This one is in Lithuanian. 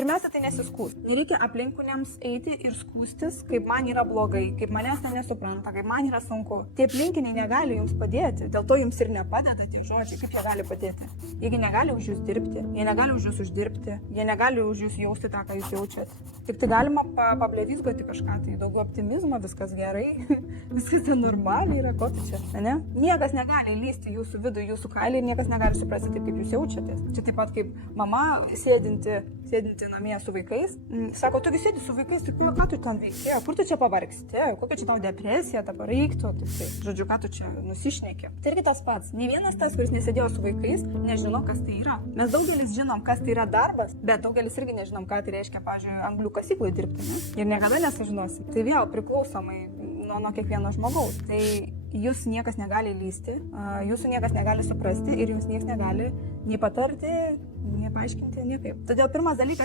Pirmiausia, tai nesiskūs. Nereikia aplinkiniams eiti ir skūstis, kaip man yra blogai, kaip manęs nesupranta, kaip man yra sunku. Tie aplinkiniai negali jums padėti, dėl to jums ir nepadeda tie žodžiai, kaip jie gali padėti. Jie negali už jūs dirbti, jie negali už jūs uždirbti, jie negali už jūs jausti tą, ką jūs jaučiat. Tik tai galima pablevizgoti kažką, tai daugiau optimizmo, viskas gerai, viskas ten normaliai yra, ko tu čia, ne? Niekas negali lysti jūsų vidų, jūsų kailį ir niekas negali suprasti taip, kaip jūs jaučiatės. Čia taip pat kaip mama sėdinti namie su vaikais, sako, tu vis sėdi su vaikais, tai ką tu ten veikė, kur tu čia pavargsti, kokia čia tau depresija dabar reiktų, tai, žodžiu, ką tu čia nusišnekė. Tai irgi tas pats, nei vienas tas, kuris nesėdėjo su vaikais, nežino, kas tai yra. Mes daugelis žinom, kas tai yra darbas, bet daugelis irgi nežinom, ką tai reiškia, pavyzdžiui, anglių kasyklai dirbti, ne? Ir niekada nesužinosim. Tai vėl priklausomai nuo kiekvieno žmogaus. Tai jūs niekas negali lysti, jūsų niekas negali suprasti ir jums niekas negali nei patarti, nei paaiškinti, niekaip. Todėl pirmas dalykas